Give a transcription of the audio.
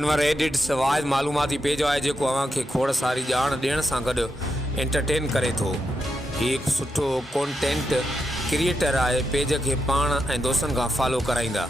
Anwar edits wise मालूमाती page है जो अव्हांखे खोड़ सारी जान ॾियण सां गॾु एंटरटेन करे थो। हीउ हिकु सुठो कॉन्टेंट क्रिएटर है। पेज के पाण ऐं दोस्तनि खां फॉलो कराईंदा।